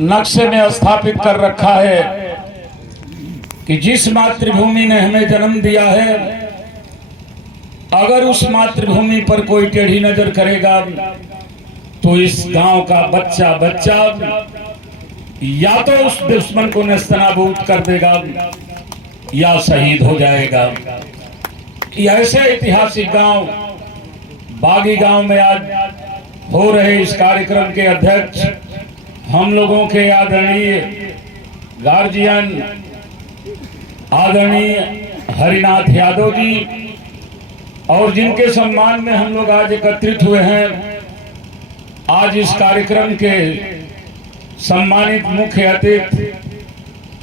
नक्शे में स्थापित कर रखा है कि जिस मातृभूमि ने हमें जन्म दिया है, अगर उस मातृभूमि पर कोई टेढ़ी नजर करेगा तो इस गांव का बच्चा बच्चा या तो उस दुश्मन को नेस्तनाबूद कर देगा या शहीद हो जाएगा। ऐसे ऐतिहासिक गांव बागी गांव में आज हो रहे इस कार्यक्रम के अध्यक्ष हम लोगों के आदरणीय गार्जियन आदरणीय हरिनाथ यादव जी, और जिनके सम्मान में हम लोग आज एकत्रित हुए हैं। आज इस कार्यक्रम के सम्मानित मुख्य अतिथि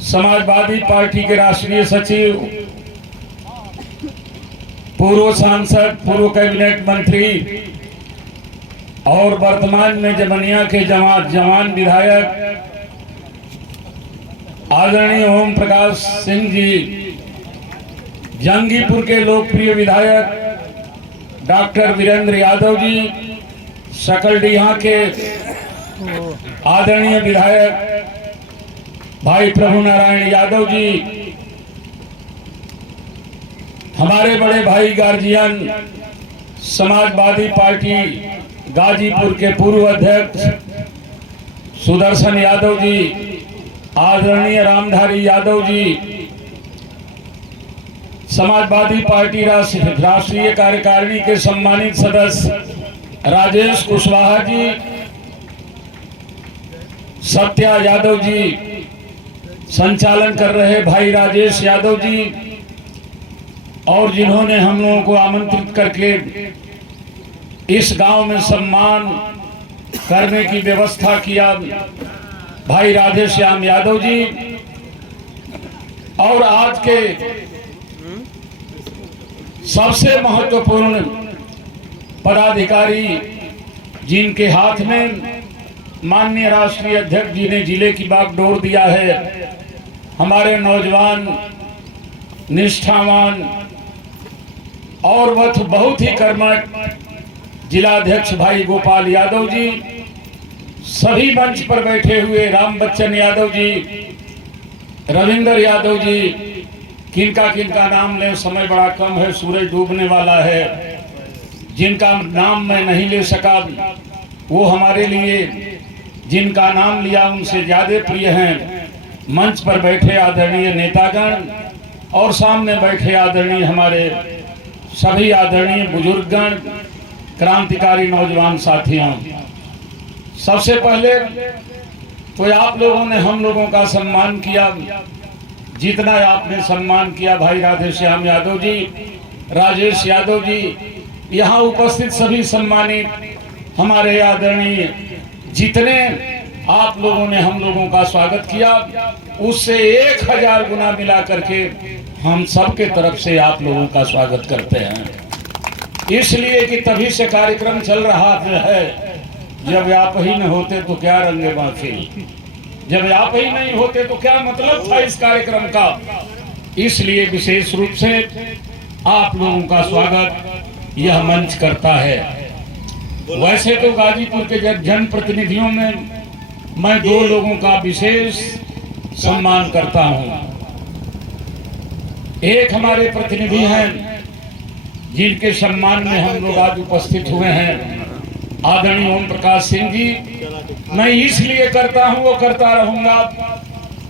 समाजवादी पार्टी के राष्ट्रीय सचिव, पूर्व सांसद, पूर्व कैबिनेट मंत्री और वर्तमान में जमनिया के जवान विधायक आदरणीय ओम प्रकाश सिंह जी, जंगीपुर के लोकप्रिय विधायक डॉक्टर वीरेंद्र यादव जी, सकलडीहा के आदरणीय विधायक भाई प्रभु नारायण यादव जी, हमारे बड़े भाई गार्जियन समाजवादी पार्टी गाजीपुर के पूर्व अध्यक्ष सुदर्शन यादव जी, आदरणीय रामधारी यादव जी, समाजवादी पार्टी राष्ट्रीय कार्यकारिणी के सम्मानित सदस्य राजेश कुशवाहा जी, सत्या यादव जी, संचालन कर रहे भाई राजेश यादव जी, और जिन्होंने हम लोगों को आमंत्रित करके इस गांव में सम्मान करने की व्यवस्था किया, भाई राधे श्याम यादव जी, और आज के सबसे महत्वपूर्ण पदाधिकारी जिनके हाथ में माननीय राष्ट्रीय अध्यक्ष जी ने जिले की बागडोर दिया है, हमारे नौजवान निष्ठावान और वह बहुत ही कर्मठ जिलाध्यक्ष भाई गोपाल यादव जी, सभी मंच पर बैठे हुए राम बच्चन यादव जी, रविंदर यादव जी, किनका किनका नाम ले, समय बड़ा कम है, सूरज डूबने वाला है, जिनका नाम मैं नहीं ले सका वो हमारे लिए जिनका नाम लिया उनसे ज्यादा प्रिय हैं। मंच पर बैठे आदरणीय नेतागण और सामने बैठे आदरणीय हमारे सभी आदरणीय बुजुर्गगण, क्रांतिकारी नौजवान साथियों, सबसे पहले तो आप लोगों ने हम लोगों का सम्मान किया, जितना आपने सम्मान किया भाई राधे श्याम यादव जी, राजेश यादव जी, यहाँ उपस्थित सभी सम्मानित हमारे आदरणीय, जितने आप लोगों ने हम लोगों का स्वागत किया उससे 1000 गुना मिला करके हम सबके तरफ से आप लोगों का स्वागत करते हैं। इसलिए कि तभी से कार्यक्रम चल रहा है, जब आप ही न होते तो क्या रंगे महफिल, जब आप ही नहीं होते तो क्या मतलब था इस कार्यक्रम का। इसलिए विशेष रूप से आप लोगों का स्वागत यह मंच करता है। वैसे तो गाजीपुर के जनप्रतिनिधियों में मैं 2 लोगों का विशेष सम्मान करता हूं। एक हमारे प्रतिनिधि हैं जिनके सम्मान में हम लोग आज उपस्थित हुए हैं, आदरणीय ओम प्रकाश सिंह जी। मैं इसलिए करता हूं, वो करता रहूंगा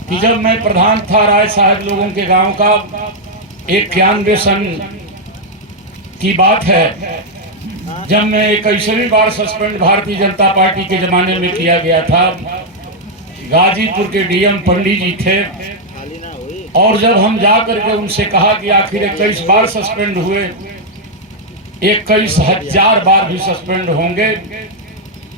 कि जब मैं प्रधान था राय साहब लोगों के गांव का 91 सन की बात है, जब मैं 21वीं बार सस्पेंड भारतीय जनता पार्टी के जमाने में किया गया था। गाजीपुर के डीएम पंडित जी थे, और जब हम जा करके उनसे कहा कि आखिर 21 बार सस्पेंड हुए, 21,000 बार भी सस्पेंड होंगे,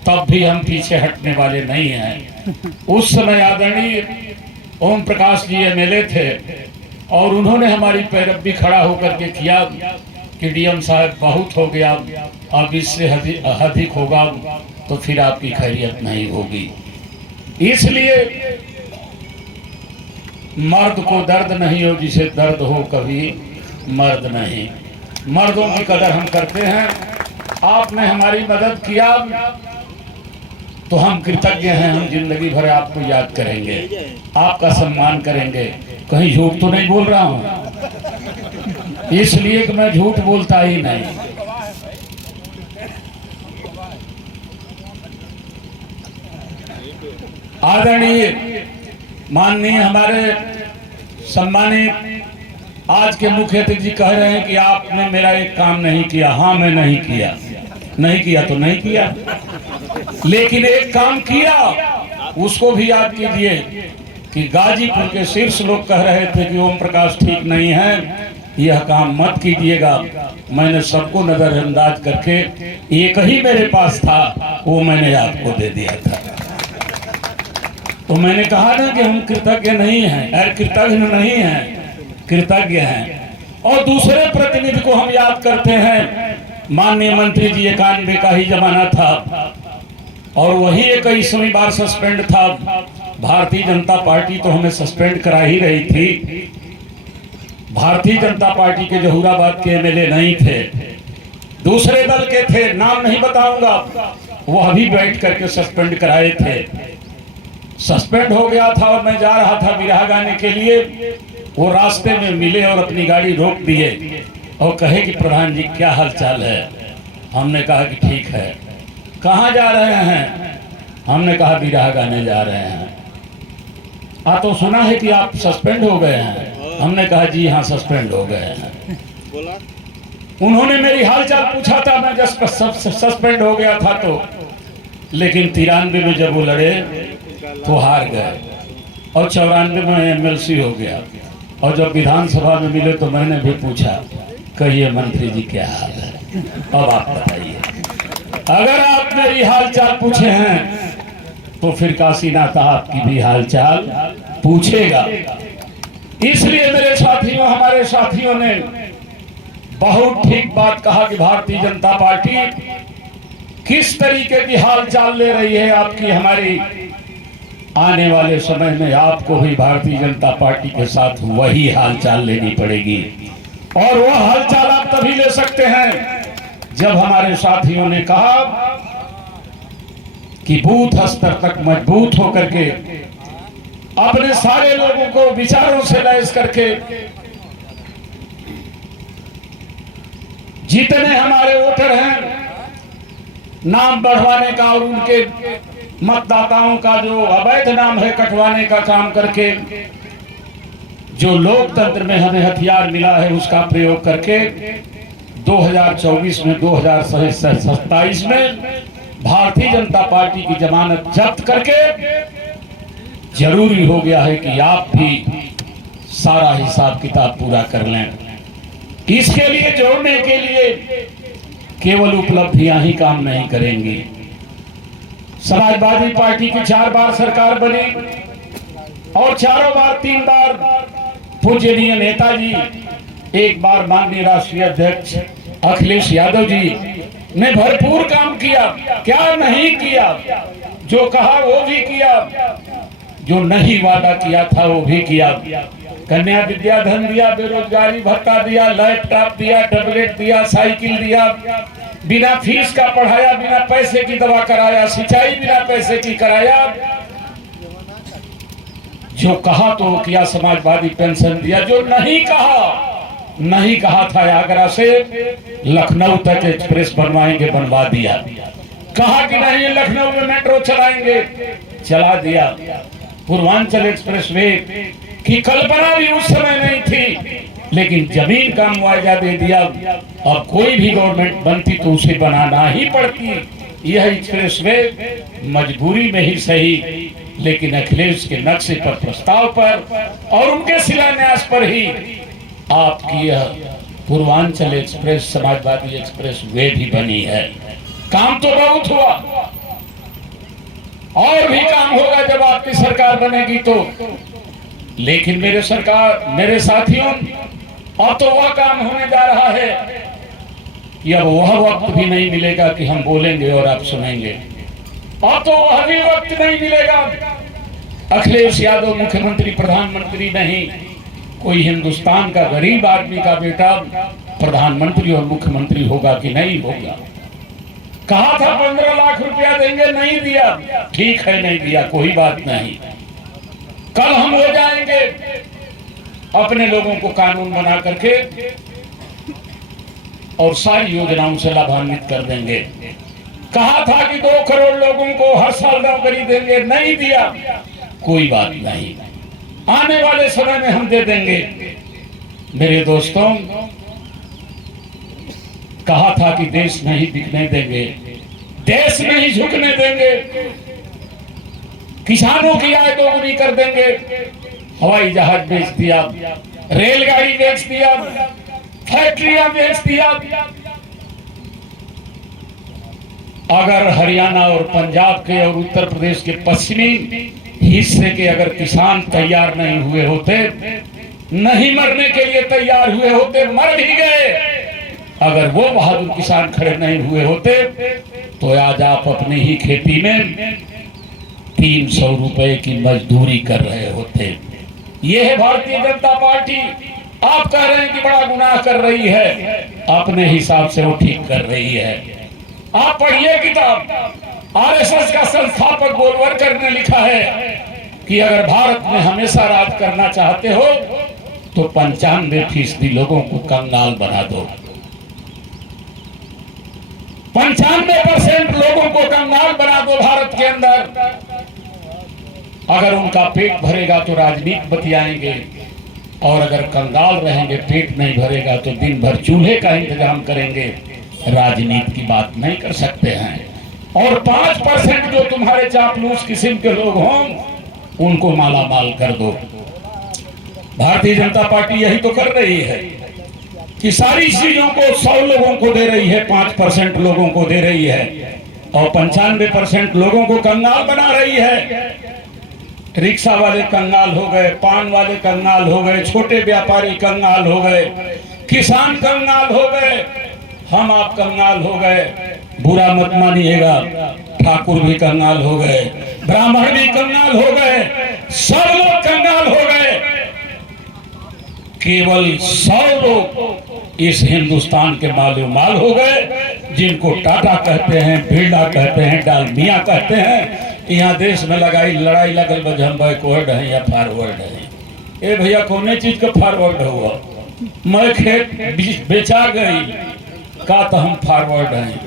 तब भी हम पीछे हटने वाले नहीं हैं। उस समय आदरणीय ओम प्रकाश जी एमएलए थे, और उन्होंने हमारी पैरवी खड़ा होकर के किया कि डीएम साहब बहुत हो गया, अब इससे अधिक होगा तो फिर आपकी खैरियत नहीं होगी। इसलिए मर्द को दर्द नहीं हो जिसे दर्द हो कभी मर्द नहीं। मर्दों की कदर हम करते हैं। आपने हमारी मदद किया, तो हम कृतज्ञ हैं। हम जिंदगी भर आपको याद करेंगे, आपका सम्मान करेंगे। कहीं झूठ तो नहीं बोल रहा हूं, इसलिए कि मैं झूठ बोलता ही नहीं। आदरणीय माननीय हमारे सम्मानित आज के मुख्य अतिथि जी कह रहे हैं कि आपने मेरा एक काम नहीं किया। हाँ, मैं नहीं किया, नहीं किया तो नहीं किया, लेकिन एक काम किया, उसको भी याद कीजिए कि गाजीपुर के शीर्ष लोग कह रहे थे कि ओम प्रकाश ठीक नहीं है, यह काम मत कीजिएगा। मैंने सबको नजरअंदाज करके एक ही मेरे पास था, वो मैंने आपको दे दिया था। तो मैंने कहा ना कि हम कृतज्ञ नहीं हैं, कृतज्ञ नहीं हैं, कृतज्ञ हैं। और दूसरे प्रतिनिधि को हम याद करते हैं। माननीय मंत्री जी 91 का ही जमाना था और वही 21वीं बार सस्पेंड था। भारतीय जनता पार्टी तो हमें सस्पेंड करा ही रही थी। भारतीय जनता पार्टी के जहूराबाद के एमएलए नहीं थे, दूसरे दल के थे, नाम नहीं बताऊंगा। वो अभी बैठ करके सस्पेंड कराए थे। सस्पेंड हो गया था और मैं जा रहा था बिरहा गाने के लिए। वो रास्ते में मिले और अपनी गाड़ी रोक दिए और कहे कि प्रधान जी क्या हाल चाल है। हमने कहा कि ठीक है। कहाँ जा रहे हैं? हमने कहा बिरहा गाने जा रहे हैं। तो सुना है कि आप सस्पेंड हो गए हैं। हमने कहा जी हाँ, सस्पेंड हो गए हैं। उन्होंने मेरी हालचाल पूछा था, मैं जब सस्पेंड हो गया था तो, लेकिन 93 में जब वो लड़े तो हार गए और 94 में एमएलसी हो गया। और जब विधानसभा में मिले तो मैंने भी पूछा, कहिए मंत्री जी क्या हाल है, अब आप बताइए। अगर आप मेरी हालचाल पूछे हैं तो फिर काशीनाथ आपकी भी हालचाल पूछेगा। इसलिए मेरे साथियों, हमारे साथियों ने बहुत ठीक बात कहा कि भारतीय जनता पार्टी किस तरीके की हालचाल ले रही है आपकी, हमारी। आने वाले समय में आपको भी भारतीय जनता पार्टी के साथ वही हालचाल लेनी पड़ेगी। और वह हालचाल आप तभी ले सकते हैं जब हमारे साथियों ने कहा कि बूथ स्तर तक मजबूत होकर के अपने सारे लोगों को विचारों से लैस करके जितने हमारे वोटर हैं नाम बढ़वाने का और उनके मतदाताओं का जो अवैध नाम है कटवाने का काम करके, जो लोकतंत्र में हमें हथियार मिला है उसका प्रयोग करके 2024 में 2027 में भारतीय जनता पार्टी की जमानत जब्त करके जरूरी हो गया है कि आप भी सारा हिसाब किताब पूरा कर लें। इसके लिए जोड़ने के लिए केवल उपलब्धियां ही काम नहीं करेंगी। समाजवादी पार्टी की 4 बार सरकार बनी और चारों बार 3 बार पूजनीय नेताजी, एक बार माननीय राष्ट्रीय अध्यक्ष अखिलेश यादव जी ने भरपूर काम किया। क्या नहीं किया? जो कहा वो भी किया, जो नहीं वादा किया था वो भी किया। कन्या विद्या धन दिया, बेरोजगारी भत्ता दिया, लैपटॉप दिया, टैबलेट दिया, साइकिल दिया, बिना फीस का पढ़ाया, बिना पैसे की दवा कराया, सिंचाई बिना पैसे की कराया। जो कहा तो किया, समाजवादी पेंशन दिया। जो नहीं कहा था आगरा से लखनऊ तक एक्सप्रेस बनवाएंगे, बनवा दिया। कहा कि नहीं लखनऊ में मेट्रो चलाएंगे, चला दिया। पूर्वांचल एक्सप्रेस वे की कल्पना भी उस समय नहीं थी, लेकिन जमीन का मुआवजा दे दिया। अब कोई भी गवर्नमेंट बनती तो उसे बनाना ही पड़ती। यह एक्सप्रेस वे मजबूरी में ही सही, लेकिन अखिलेश के नक्शे पर, प्रस्ताव पर और उनके शिलान्यास पर ही आपकी यह Purvanchal express, Samajwadi express way भी बनी है। काम तो बहुत हुआ, और भी काम होगा जब आपकी सरकार बनेगी तो। लेकिन मेरे साथियों, अब तो वह काम होने जा रहा है कि अब वह वक्त भी नहीं मिलेगा कि हम बोलेंगे और आप सुनेंगे। अब तो वह भी वक्त नहीं मिलेगा। अखिलेश यादव मुख्यमंत्री, प्रधानमंत्री नहीं, कोई हिंदुस्तान का गरीब आदमी का बेटा प्रधानमंत्री और मुख्यमंत्री होगा कि नहीं होगा। कहा था 15 लाख रुपया देंगे, नहीं दिया। ठीक है, नहीं दिया, कोई बात नहीं। कल हम हो जाएंगे, अपने लोगों को कानून बना करके और सारी योजनाओं से लाभान्वित कर देंगे। कहा था कि 2 करोड़ लोगों को हर साल नौकरी देंगे, नहीं दिया, कोई बात नहीं, आने वाले समय में हम दे देंगे। मेरे दोस्तों, कहा था कि देश नहीं बिकने देंगे, देश नहीं झुकने देंगे, किसानों की आय दोगुनी कर देंगे। हवाई जहाज बेच दिया, रेलगाड़ी बेच दिया, फैक्ट्रियां बेच दिया। अगर हरियाणा और पंजाब के और उत्तर प्रदेश के पश्चिमी हिस्से के अगर किसान तैयार नहीं हुए होते, नहीं मरने के लिए तैयार हुए होते, मर भी गए, अगर वो बहादुर किसान खड़े नहीं हुए होते तो आज आप अपनी ही खेती में 300 रुपए की मजदूरी कर रहे होते। ये है भारतीय जनता पार्टी। आप कह रहे हैं कि बड़ा गुनाह कर रही है, अपने हिसाब से वो ठीक कर रही है। आप पढ़िए किताब, आरएसएस का संस्थापक गोलवलकर ने लिखा है कि अगर भारत में हमेशा राज करना चाहते हो तो 95% लोगों को कंगाल बना दो। 95% लोगों को कंगाल बना दो भारत के अंदर। अगर उनका पेट भरेगा तो राजनीति बतियाएंगे, और अगर कंगाल रहेंगे, पेट नहीं भरेगा तो दिन भर चूल्हे का इंतजाम करेंगे, राजनीति की बात नहीं कर सकते हैं। और 5% जो तुम्हारे चापलूस किस्म के लोग हों उनको माला माल कर दो। भारतीय जनता पार्टी यही तो कर रही है कि सारी चीजों को 100 लोगों को दे रही है, 5% लोगों को दे रही है, और 95% लोगों को कंगाल बना रही है। रिक्शा वाले कंगाल हो गए, पान वाले कंगाल हो गए, छोटे व्यापारी कंगाल हो गए, किसान कंगाल हो गए, हम आप कंगाल हो गए। बुरा मत मानिएगा, ठाकुर भी कंगाल हो गए, ब्राह्मण भी कंगाल हो गए, सब लोग कंगाल हो गए। केवल 100 लोग इस हिंदुस्तान के मालो माल हो गए, जिनको टाटा कहते हैं, बिरला कहते हैं, डालमिया कहते हैं। यहाँ देश में लड़ाई लगल बज हम बैकवर्ड है या फॉरवर्ड है। ए भैया, कौन चीज का फॉरवर्ड हुआ? मैं खेत बेचा गई का तो हम फॉरवर्ड हैं।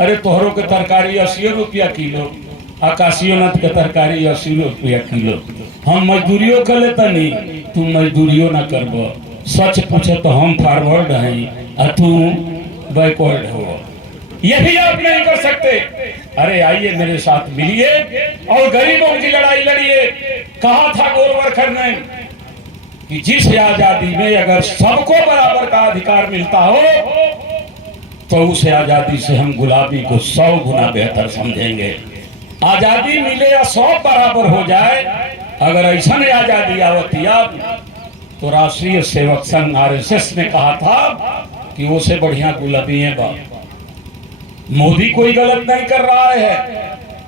अरे तोहरों के तरकारी 80 रुपया किलो, आकाशीनाथ के तरकारी 80 रुपया किलो। हम मजदूरियों कर लेता नहीं, तू मजदूरियों ना करबो। सच पूछे तो हम फॉरवर्ड हैं और तू बैकवर्ड हो। ये भी आप नहीं कर सकते। अरे आइए मेरे साथ मिलिए और गरीबों की लड़ाई लड़िए। कहा था गोलवलकर ने कि जिस आजादी में अगर सबको बराबर का अधिकार मिलता हो तो उस आजादी से हम गुलामी को 100 गुना बेहतर समझेंगे। आजादी मिले या 100 बराबर हो जाए, अगर ऐसा आजादी आवती तो राष्ट्रीय सेवक संघ आरएसएस ने कहा था कि वो से बढ़िया गुलामी है बा। मोदी कोई गलत नहीं कर रहा है,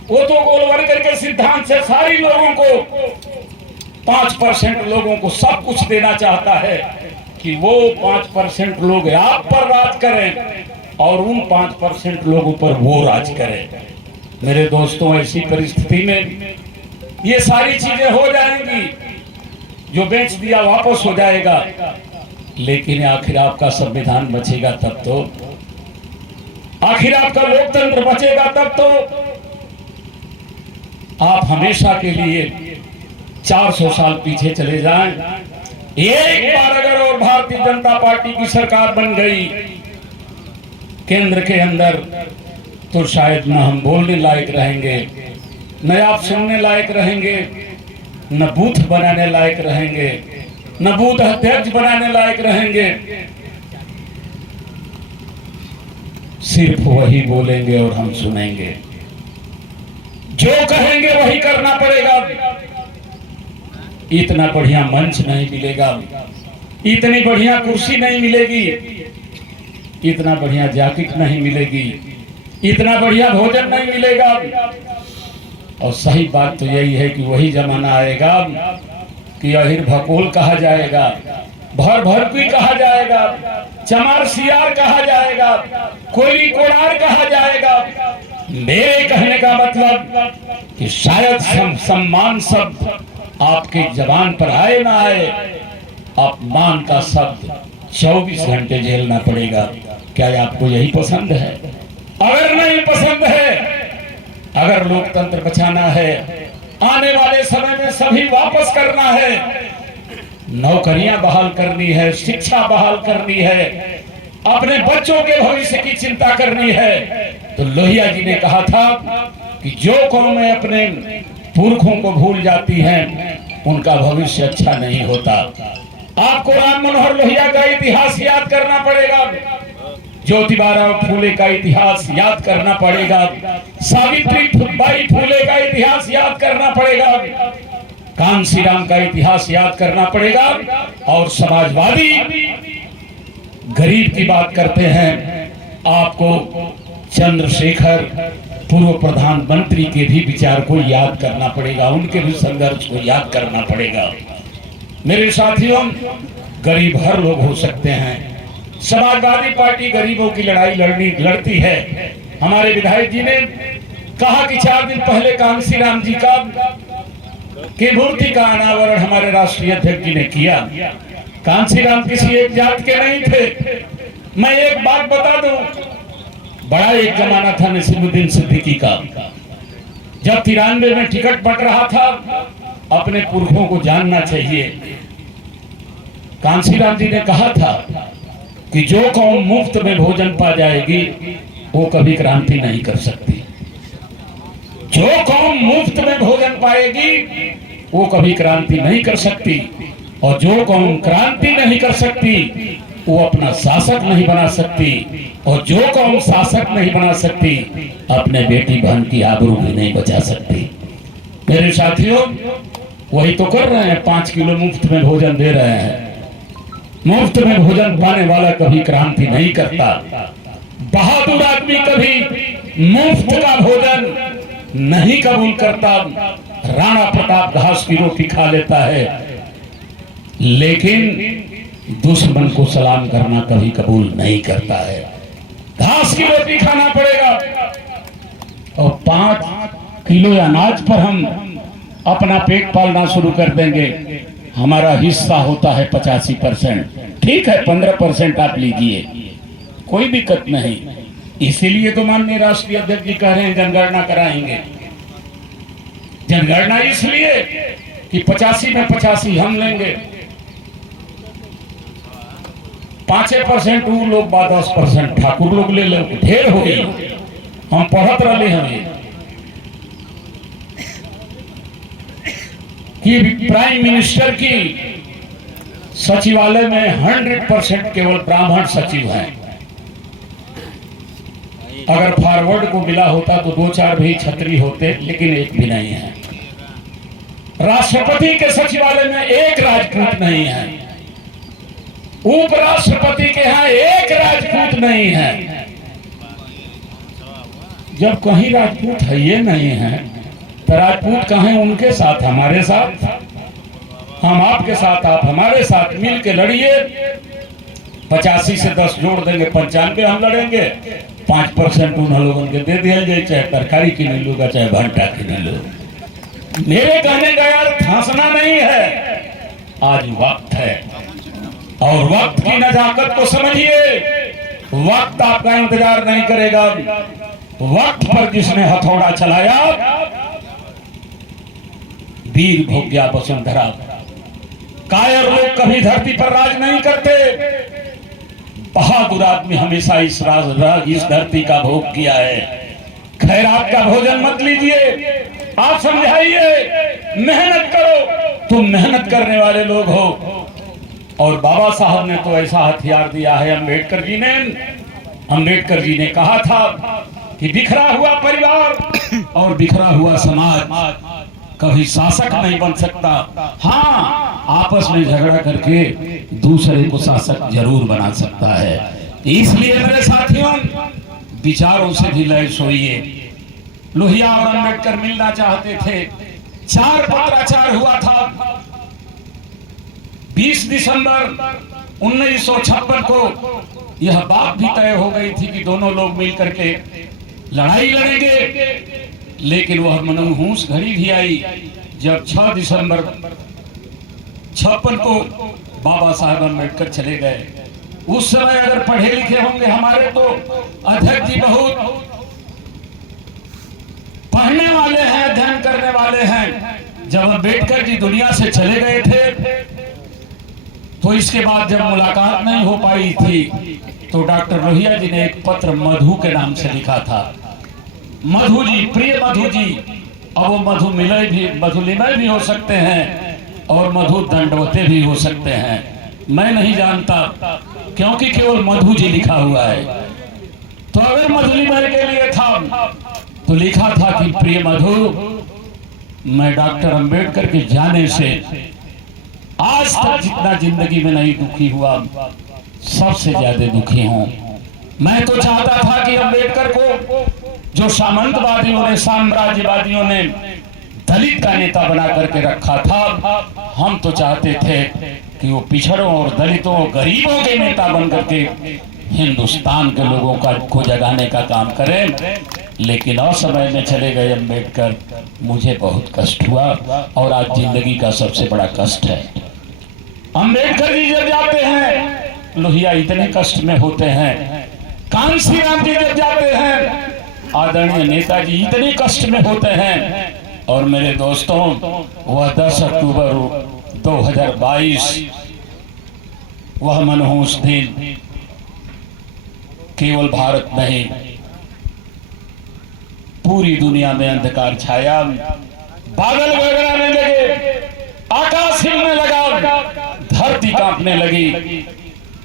वो तो गोलवलकर के सिद्धांत से सारी लोगों को 5% लोगों को सब कुछ देना चाहता है कि वो 5% लोग आप पर राज करें और उन 5% लोगों पर वो राज करें। मेरे दोस्तों, ऐसी परिस्थिति में ये सारी चीजें हो जाएंगी। जो बेच दिया वापस हो जाएगा, लेकिन आखिर आपका संविधान बचेगा तब तो, आखिर आपका लोकतंत्र बचेगा तब तो। आप हमेशा के लिए 400 साल पीछे चले जाएं। एक बार अगर और भारतीय जनता पार्टी की सरकार बन गई केंद्र के अंदर, तो शायद न हम बोलने लायक रहेंगे, न आप सुनने लायक रहेंगे, न बूथ बनाने लायक रहेंगे, न बूथ अध्यक्ष बनाने लायक रहेंगे। सिर्फ वही बोलेंगे और हम सुनेंगे, जो कहेंगे वही करना पड़ेगा। इतना बढ़िया मंच नहीं मिलेगा, इतनी बढ़िया कुर्सी नहीं मिलेगी, इतना बढ़िया जैकेट नहीं मिलेगी, इतना बढ़िया भोजन नहीं मिलेगा। और सही बात तो यही है कि वही जमाना आएगा कि अहिर भकोल कहा जाएगा, भर भरकुई कहा जाएगा, चमार सियार कहा जाएगा, कोयली कोड़ार कहा जाएगा। मेरे कहने का मतलब कि शायद सम्मान शब्द आपके जबान पर आए ना आए, अपमान का शब्द 24 घंटे झेलना पड़ेगा। क्या आपको यही पसंद है? अगर नहीं पसंद है, अगर लोकतंत्र बचाना है, आने वाले समय में सभी वापस करना है, नौकरियां बहाल करनी है, शिक्षा बहाल करनी है, अपने बच्चों के भविष्य की चिंता करनी है, तो लोहिया जी ने कहा था कि जो कौमें अपने पुरखों को भूल जाती हैं उनका भविष्य अच्छा नहीं होता। आपको राम मनोहर लोहिया का इतिहास याद करना पड़ेगा, ज्योतिबा फूले का इतिहास याद करना पड़ेगा, सावित्री बाई फूले का इतिहास याद करना पड़ेगा, कांशीराम का इतिहास याद करना पड़ेगा। और समाजवादी गरीब की बात करते हैं, आपको चंद्रशेखर पूर्व प्रधानमंत्री के भी विचार को याद करना पड़ेगा, उनके भी संघर्ष को याद करना पड़ेगा। मेरे साथियों, गरीब हर लोग हो सकते हैं। समाजवादी पार्टी गरीबों की लड़ाई लड़ती है। हमारे विधायक जी ने कहा कि 4 दिन पहले कांशीराम जी की मूर्ति का अनावरण हमारे राष्ट्रीय अध्यक्ष जी ने किया। कांशीराम किसी एक जात के नहीं थे। मैं एक बात बता दूं, बड़ा एक जमाना था नसीमुद्दीन सिद्दीकी का, जब 93 में टिकट बंट रहा था, अपने पुरखों को जानना चाहिए। कांशीराम जी ने कहा था कि जो कौम मुफ्त में भोजन पा जाएगी वो कभी क्रांति नहीं कर सकती। जो कौम मुफ्त में भोजन पाएगी वो कभी क्रांति नहीं कर सकती, और जो कौम क्रांति नहीं कर सकती वो अपना शासक नहीं बना सकती, और जो कौम शासक नहीं बना सकती अपने बेटी बहन की आबरू भी नहीं बचा सकती। मेरे साथियों, वही तो कर रहे हैं, 5 किलो मुफ्त में भोजन दे रहे हैं। मुफ्त में भोजन पाने वाला कभी क्रांति नहीं करता। बहादुर आदमी कभी मुफ्त का भोजन नहीं कबूल करता। राणा प्रताप घास की रोटी खा लेता है, लेकिन दुश्मन को सलाम करना कभी कबूल नहीं करता है। घास की रोटी खाना पड़ेगा, और 5 किलो अनाज पर हम अपना पेट पालना शुरू कर देंगे। हमारा हिस्सा होता है 85%। ठीक है, 15% आप लीजिए, कोई दिक्कत नहीं। इसीलिए तो माननीय राष्ट्रीय अध्यक्ष जी कह रहे हैं जनगणना कराएंगे। जनगणना इसलिए कि 85 में 85 हम लेंगे, 5% वो लोग, 10% ठाकुर लोग ले लो, ढेर हो गई। हम पढ़त रहे हमें कि प्राइम मिनिस्टर की सचिवालय में 100% केवल ब्राह्मण सचिव हैं। अगर फॉरवर्ड को मिला होता तो 2-4 भी छत्री होते, लेकिन एक भी नहीं है। राष्ट्रपति के सचिवालय में एक राजपूत नहीं है, उपराष्ट्रपति के यहाँ एक राजपूत नहीं है। जब कहीं राजपूत है ये नहीं है, तो राजपूत कहें उनके साथ, हमारे साथ, हम आपके साथ, आप हमारे साथ मिल के लड़िए। 85 से 10 जोड़ देंगे, 95 हम लड़ेंगे। 5% उन लोगों के दे दिया जाए, चाहे तरकारी की नहीं लोगा, चाहे भंटा की नहीं लो। मेरे कहने का यार फांसना नहीं है, आज वक्त है, और वक्त की नजाकत को समझिए। वक्त आपका इंतजार नहीं करेगा। वक्त पर जिसने हथौड़ा चलाया, वीर भोग्या वसुंधरा। कायर लोग कभी धरती पर राज नहीं करते। बहादुर आदमी हमेशा इस धरती का भोग किया है। खैरात का भोजन मत लीजिए, आप समझाइए, मेहनत करो। तुम मेहनत करने वाले लोग हो, और बाबा साहब ने तो ऐसा हथियार दिया है। अम्बेडकर जी ने कहा था कि बिखरा हुआ परिवार और बिखरा हुआ समाज कभी शासक नहीं बन सकता। हाँ, आपस में झगड़ा करके दूसरे को शासक जरूर बना सकता है। इसलिए मेरे साथियों, विचारों से भी लैस होइए। लोहिया और अम्बेडकर मिलना चाहते थे, 4 पत्राचार हुआ था। 20 दिसंबर 1956 को यह बात भी तय हो गई थी कि दोनों लोग मिलकर के लड़ाई लड़ेंगे, लेकिन वह मनहूस घड़ी भी आई जब 6 दिसंबर 56 को बाबा साहब अम्बेडकर चले गए। उस समय अगर पढ़े लिखे होंगे हमारे तो अध्यक्ष जी बहुत पढ़ने वाले हैं, अध्ययन करने वाले हैं। जब अम्बेडकर जी दुनिया से चले गए थे तो इसके बाद जब मुलाकात नहीं हो पाई थी तो डॉक्टर लोहिया जी ने एक पत्र मधु के नाम से लिखा था। मधु जी, प्रिय मधु जी। अब वो मधु मिलय भी, मधुलिमय भी हो सकते हैं और मधु दंडवते भी हो सकते हैं, मैं नहीं जानता, क्योंकि केवल मधु जी लिखा हुआ है। तो अगर मधुलिमय के लिए था तो लिखा था कि प्रिय मधु, मैं डॉक्टर अंबेडकर के जाने से आज तक जितना जिंदगी में नहीं दुखी हुआ, सबसे ज्यादा दुखी हूं। मैं तो चाहता था कि अंबेडकर को जो सामंतवादियों ने, साम्राज्यवादियों ने दलित का नेता बना करके रखा था, हम तो चाहते थे कि वो पिछड़ों और दलितों और गरीबों के नेता बन करके हिंदुस्तान के लोगों को जगाने का काम करें। लेकिन असमय में चले गए अंबेडकर, मुझे बहुत कष्ट हुआ और आज जिंदगी का सबसे बड़ा कष्ट है। अंबेडकर जी जब जाते हैं लोहिया इतने कष्ट में होते हैं, कांसी राम जी जब जाते हैं आदरणीय नेताजी इतने कष्ट में होते हैं। और मेरे दोस्तों, वह 10 अक्टूबर 2022 वह मनहूस दिन केवल भारत नहीं, पूरी दुनिया में अंधकार छाया, बादल गड़गड़ाने लगे, आकाश हिलने लगा, धरती कांपने लगी,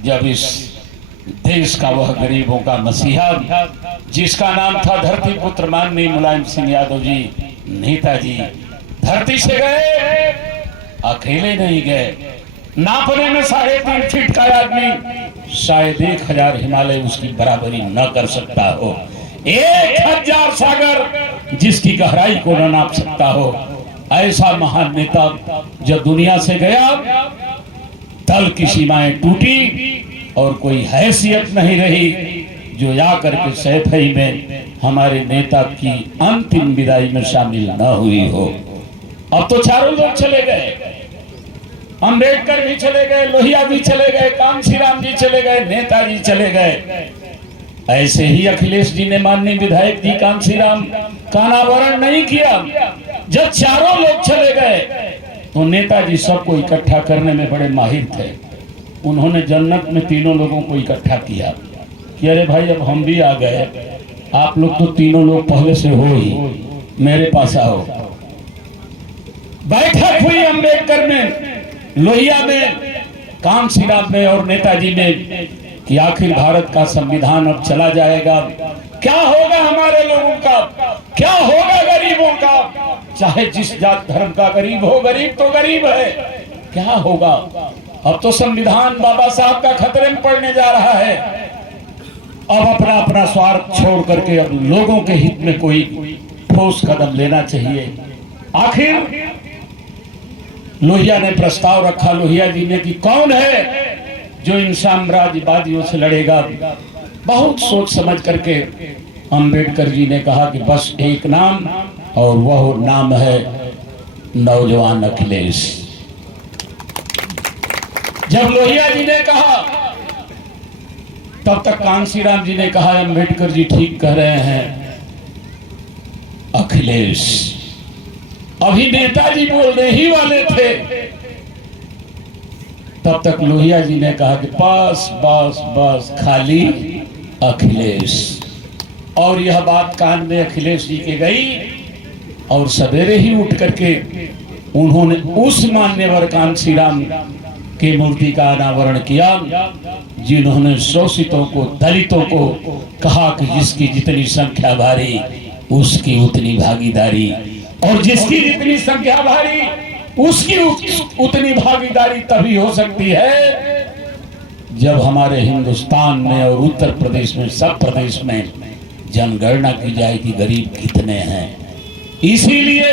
जब इस देश का वह गरीबों का मसीहा जिसका नाम था धरती पुत्र माननीय मुलायम सिंह यादव जी, नेताजी धरती से गए, अकेले नहीं गए। नापने में 3.5 फीट का आदमी शायद 1000 हिमालय उसकी बराबरी न कर सकता हो, 1000 सागर जिसकी गहराई को न नाप सकता हो, ऐसा महान नेता जब दुनिया से गया, दल की सीमाएं टूटी और कोई हैसियत नहीं रही जो या करके सैफई में हमारे नेता की अंतिम विदाई में शामिल न हुई हो। अब तो चारों लोग चले गए, अंबेडकर भी चले गए, लोहिया भी चले गए, कांसी राम जी चले गए, नेताजी चले गए। ऐसे ही अखिलेश जी ने माननीय विधायक जी कांसी राम का अनावरण नहीं किया। जब चारों लोग चले गए तो नेताजी सबको इकट्ठा करने में बड़े माहिर थे। उन्होंने जन्नत में तीनों लोगों को इकट्ठा किया कि अरे भाई अब हम भी आ गए, आप लोग तो तीनों लोग पहले से हो ही, मेरे पास आओ। बैठक हुई अंबेडकर में, लोहिया में, कांसी राम में और नेताजी में कि आखिर भारत का संविधान अब चला जाएगा, क्या होगा हमारे लोगों का, क्या होगा गरीबों का, चाहे जिस जात धर्म का गरीब हो, गरीब तो गरीब है, क्या होगा। अब तो संविधान बाबा साहब का खतरे में पड़ने जा रहा है। अब अपना अपना स्वार्थ छोड़ करके अब लोगों के हित में कोई ठोस कदम लेना चाहिए। आखिर लोहिया ने प्रस्ताव रखा, लोहिया जी ने, कि कौन है जो इन साम्राज्यवादियों से लड़ेगा। बहुत सोच समझ करके अंबेडकर जी ने कहा कि बस एक नाम, और वह नाम है नौजवान अखिलेश। जब लोहिया जी ने कहा तब तक कांसी राम जी ने कहा अंबेडकर जी ठीक कह रहे हैं, अखिलेश। अभी नेताजी बोलने ही वाले थे तब तक लोहिया जी ने कहा कि बस बस बस खाली अखिलेश। और यह बात कान में अखिलेश जी के गई और सवेरे ही उठ करके उन्होंने उस मान्यवर कांसी राम की मूर्ति का अनावरण किया जिन्होंने शोषितों को, दलितों को कहा कि जिसकी जितनी संख्या भारी उसकी उतनी भागीदारी, और जिसकी जितनी संख्या भारी उसकी उतनी भागीदारी तभी हो सकती है जब हमारे हिंदुस्तान में और उत्तर प्रदेश में, सब प्रदेश में जनगणना की जाए कि गरीब कितने हैं। इसीलिए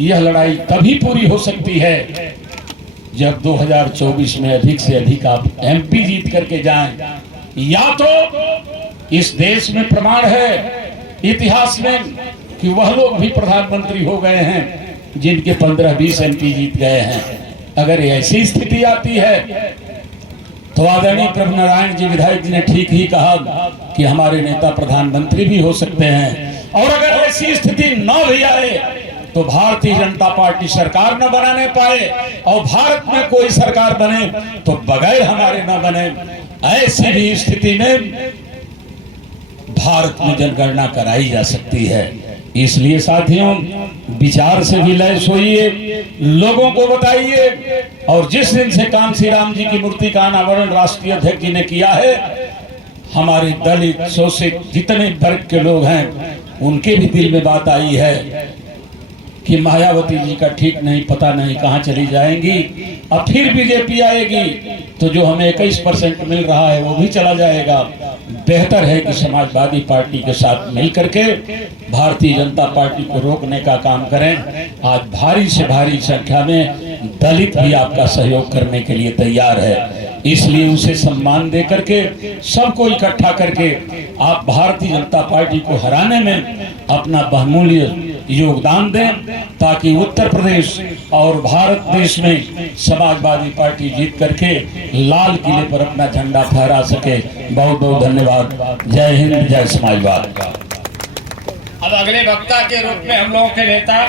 यह लड़ाई तभी पूरी हो सकती है जब 2024 में अधिक से अधिक आप MP जीत करके जाएं, या तो इस देश में प्रमाण है इतिहास में कि वह लोग भी प्रधानमंत्री हो गए हैं जिनके 15-20 MP जीत गए हैं। अगर ऐसी स्थिति आती है तो आदरणीय प्रभु नारायण जी विधायक जी ने ठीक ही कहा कि हमारे नेता प्रधानमंत्री भी हो सकते हैं। और अगर ऐसी स्थिति न भी आए तो भारतीय जनता पार्टी सरकार न बनाने पाए और भारत में कोई सरकार बने तो बगैर हमारे न बने, ऐसी भी स्थिति में भारत में जनगणना कराई जा सकती है। इसलिए साथियों, विचार से भी लैस होइए, लोगों को बताइए। और जिस दिन से कांसी राम जी की मूर्ति का अनावरण राष्ट्रीय अध्यक्ष जी ने किया है, हमारे दलित शोषित जितने वर्ग के लोग हैं उनके भी दिल में बात आई है कि मायावती जी का ठीक नहीं, पता नहीं कहां चली जाएंगी। अब फिर बीजेपी आएगी तो जो हमें 21% मिल रहा है वो भी चला जाएगा। बेहतर है कि समाजवादी पार्टी के साथ मिल करके भारतीय जनता पार्टी को रोकने का काम करें। आज भारी से भारी संख्या में दलित भी आपका सहयोग करने के लिए तैयार है, इसलिए उसे सम्मान दे करके सबको इकट्ठा करके आप भारतीय जनता पार्टी को हराने में अपना बहुमूल्य योगदान दें, ताकि उत्तर प्रदेश और भारत देश में समाजवादी पार्टी जीत करके लाल किले पर अपना झंडा फहरा सके। बहुत बहुत धन्यवाद। जय हिंद, जय समाजवाद। अब अगले वक्ता के रूप में हम लोगों के नेता